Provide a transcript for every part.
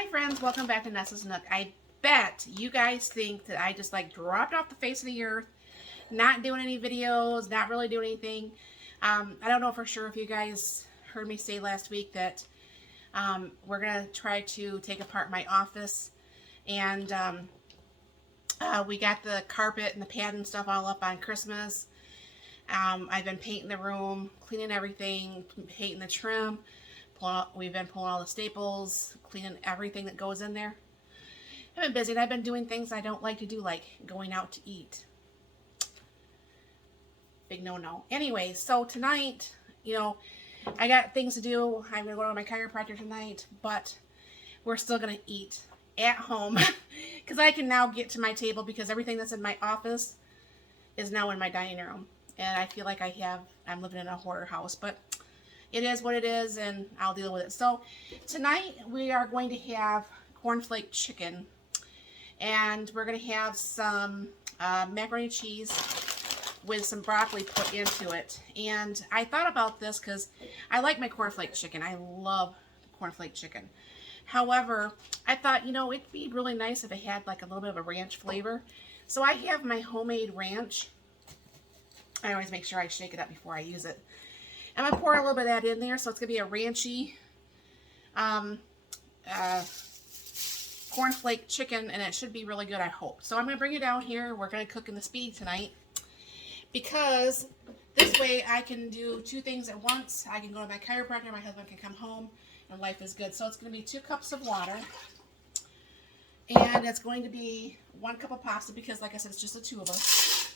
Hi friends, welcome back to Nessa's Nook. I bet you guys think that I just like dropped off the face of the earth, not doing any videos, not really doing anything. I don't know for sure if you guys heard me say last week that we're going to try to take apart my office, and we got the carpet and the pad and stuff all up on Christmas. I've been painting the room, cleaning everything, painting the trim. We've been pulling all the staples, cleaning everything that goes in there. I've been busy and I've been doing things I don't like to do, like going out to eat. Big no-no. Anyway, so tonight, I got things to do. I'm going to go to my chiropractor tonight, but we're still going to eat at home because I can now get to my table because everything that's in my office is now in my dining room. And I feel like I'm living in a hoarder house, but it is what it is, and I'll deal with it. So tonight we are going to have cornflake chicken, and we're going to have some macaroni and cheese with some broccoli put into it. And I thought about this because I like my cornflake chicken. I love cornflake chicken. However, I thought, it'd be really nice if it had like a little bit of a ranch flavor. So I have my homemade ranch. I always make sure I shake it up before I use it. I'm going to pour a little bit of that in there, so it's going to be a ranchy cornflake chicken, and it should be really good, I hope. So I'm going to bring it down here. We're going to cook in the Speedi tonight because this way I can do two things at once. I can go to my chiropractor, my husband can come home, and life is good. So it's going to be 2 cups of water, and it's going to be 1 cup of pasta because, like I said, it's just the 2 of us.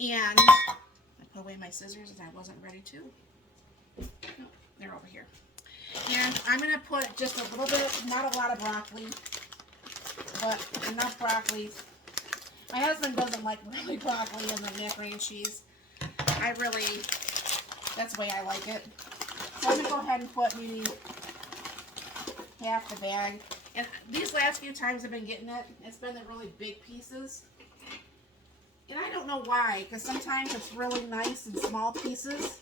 And I put away my scissors and I wasn't ready to. No, they're over here. And I'm going to put just a little bit, not a lot of broccoli, but enough broccoli. My husband doesn't like really broccoli in the macaroni and cheese. That's the way I like it. So I'm going to go ahead and put maybe half the bag. And these last few times I've been getting it, it's been the really big pieces. And I don't know why, because sometimes it's really nice in small pieces,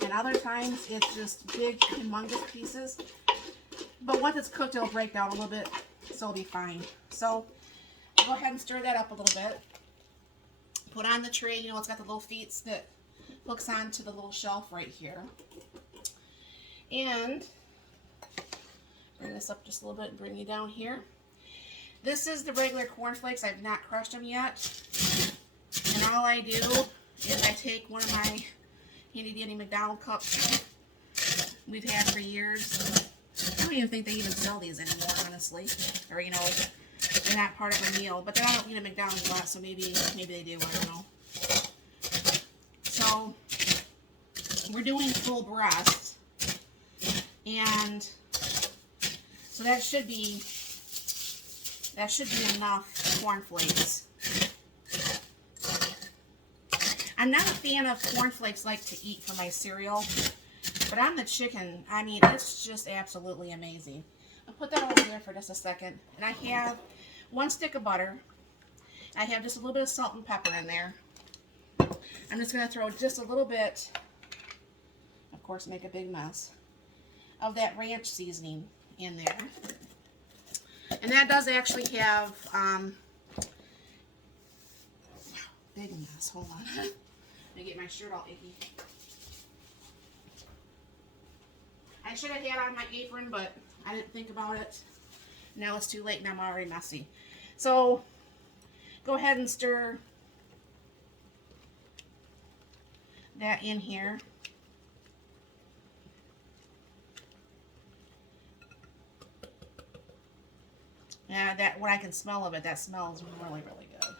and other times it's just big, humongous pieces. But once it's cooked, it'll break down a little bit, so it'll be fine. So I'll go ahead and stir that up a little bit. Put on the tray, it's got the little feet that hooks onto the little shelf right here. And bring this up just a little bit and bring you down here. This is the regular cornflakes. I've not crushed them yet. And all I do is I take one of my handy dandy McDonald cups we've had for years. I don't even think they even sell these anymore, honestly. Or, they're not part of a meal. But then I don't eat at McDonald's a lot, so maybe they do, I don't know. So, we're doing full breast. And so that should be enough cornflakes. I'm not a fan of cornflakes like to eat for my cereal, but on the chicken, it's just absolutely amazing. I'll put that over there for just a second. And I have 1 stick of butter. I have just a little bit of salt and pepper in there. I'm just going to throw just a little bit, of course, make a big mess, of that ranch seasoning in there. And that does actually have, big mess, hold on. Let me get my shirt all icky. I should have had on my apron, but I didn't think about it. Now it's too late and I'm already messy. So, go ahead and stir that in here. Yeah, what I can smell of it, that smells really, really good.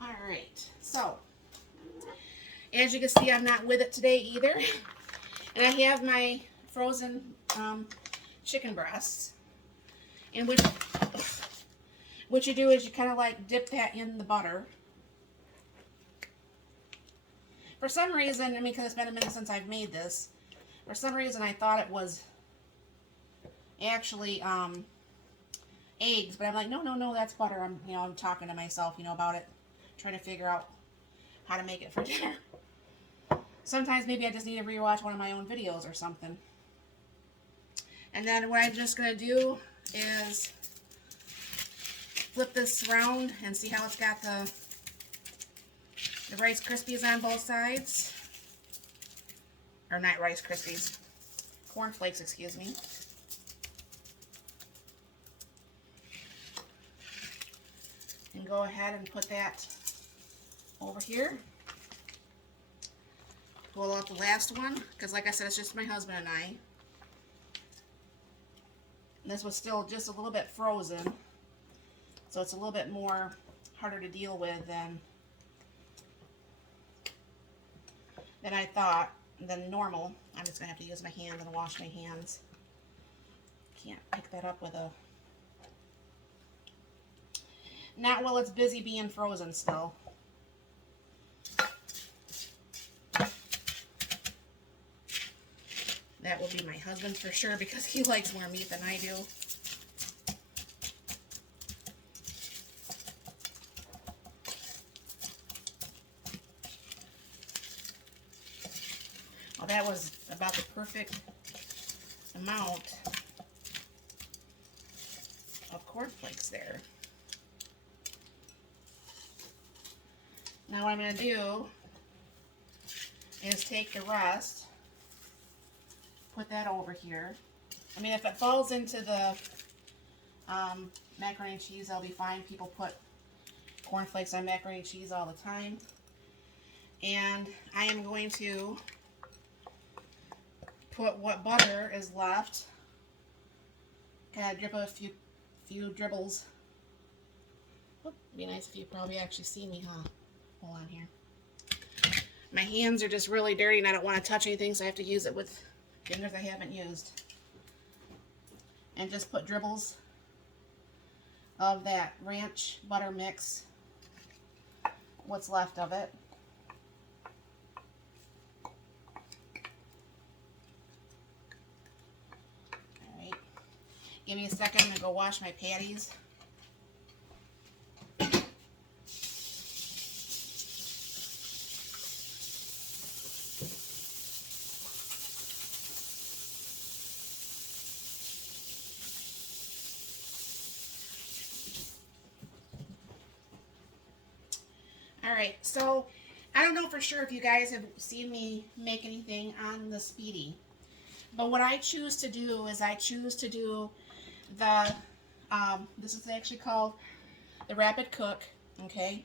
Alright, so, as you can see, I'm not with it today either. And I have my frozen chicken breasts. And what you do is you kind of like dip that in the butter. For some reason, because it's been a minute since I've made this, for some reason I thought it was actually eggs, but I'm like, no, that's butter. I'm talking to myself, about it, trying to figure out how to make it for dinner. Sometimes maybe I just need to rewatch one of my own videos or something. And then what I'm just going to do is flip this around and see how it's got the Rice Krispies on both sides. Or not Rice Krispies. Corn Flakes, excuse me. And go ahead and put that over here. Pull out the last one, because like I said, it's just my husband and I. This was still just a little bit frozen, so it's a little bit more harder to deal with than I thought, than normal. I'm just going to have to use my hands and wash my hands. Can't pick that up with a... Not while it's busy being frozen still. That will be my husband for sure, because he likes more meat than I do. Well, that was about the perfect amount of cornflakes there. Now what I'm going to do is take the rest, put that over here. I mean, if it falls into the macaroni and cheese, that'll be fine. People put cornflakes on macaroni and cheese all the time. And I am going to put what butter is left. Kind of drip a few dribbles. It'd be nice if you probably actually see me, huh? Hold on here. My hands are just really dirty and I don't want to touch anything, so I have to use it with fingers I haven't used. And just put dribbles of that ranch butter mix, what's left of it. Alright. Give me a second, I'm going to go wash my patties. Alright, so I don't know for sure if you guys have seen me make anything on the Speedi, but what I choose to do is I choose to do the, this is actually called the Rapid Cook, okay?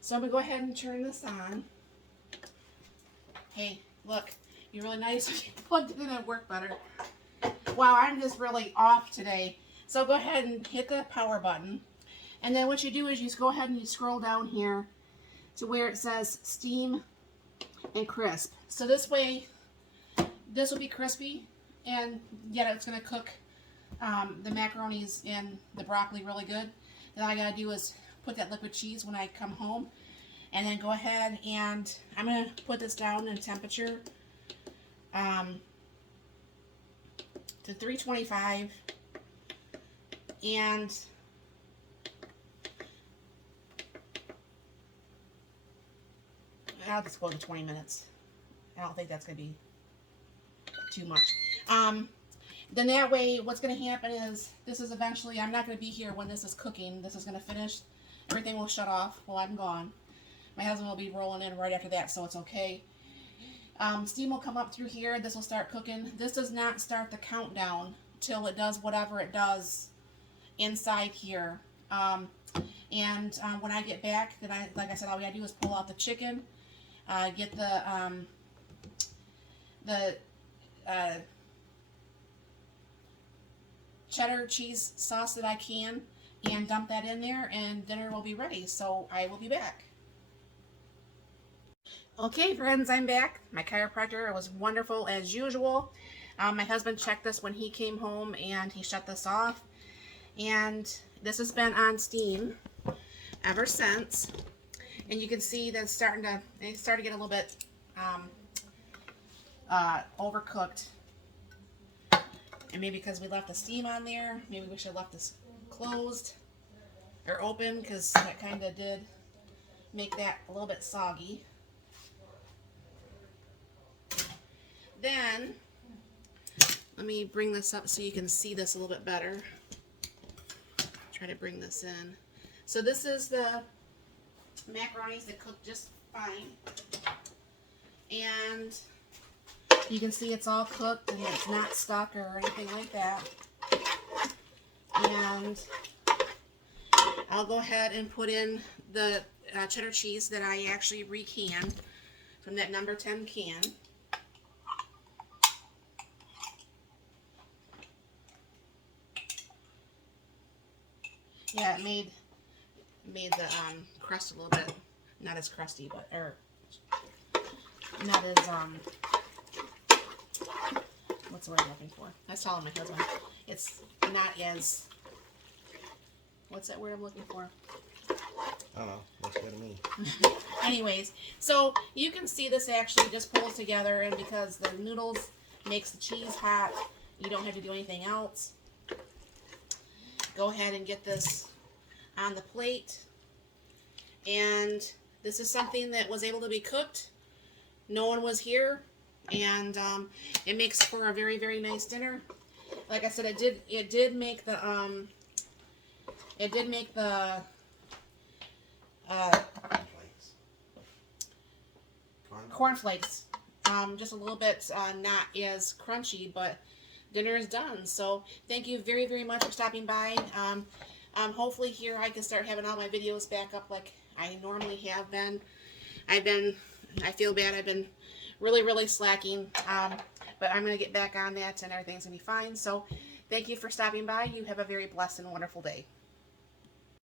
So I'm going to go ahead and turn this on. Hey, look, you're really nice if you plugged it in at work better. Wow, I'm just really off today. So go ahead and hit the power button, and then what you do is you just go ahead and you scroll down here to where it says steam and crisp. So this way, this will be crispy, and yet it's going to cook the macaronis and the broccoli really good. Then all I got to do is put that liquid cheese when I come home, and then go ahead and I'm going to put this down in temperature to 325, and I'll just go to 20 minutes. I don't think that's going to be too much. Then that way, what's going to happen is, this is eventually, I'm not going to be here when this is cooking. This is going to finish. Everything will shut off while I'm gone. My husband will be rolling in right after that, so it's okay. Steam will come up through here. This will start cooking. This does not start the countdown till it does whatever it does inside here. When I get back, then like I said, all we got to do is pull out the chicken. Get the cheddar cheese sauce that I can, and dump that in there, and dinner will be ready. So I will be back. Okay, friends, I'm back. My chiropractor was wonderful as usual. My husband checked this when he came home, and he shut this off. And this has been on steam ever since. And you can see that it's starting to get a little bit overcooked. And maybe because we left the steam on there, maybe we should have left this closed or open, because that kind of did make that a little bit soggy. Then, let me bring this up so you can see this a little bit better. Try to bring this in. So this is the macaronis that cook just fine. And you can see it's all cooked and it's not stuck or anything like that. And I'll go ahead and put in the cheddar cheese that I actually recanned from that number 10 can. Yeah, it made the crust a little bit not as crusty, but not as what's the word I'm looking for? I was telling my husband it's not as, what's that word I'm looking for? I don't know. Looks good to me. Anyways, so you can see this actually just pulls together, and because the noodles makes the cheese hot, you don't have to do anything else. Go ahead and get this on the plate. And this is something that was able to be cooked. No one was here, and it makes for a very, very nice dinner. Like I said, it did make the cornflakes. Just a little bit not as crunchy, but dinner is done. So thank you very, very much for stopping by. Hopefully here I can start having all my videos back up like I normally have been. I feel bad, I've been really, really slacking. But I'm going to get back on that and everything's going to be fine. So thank you for stopping by. You have a very blessed and wonderful day.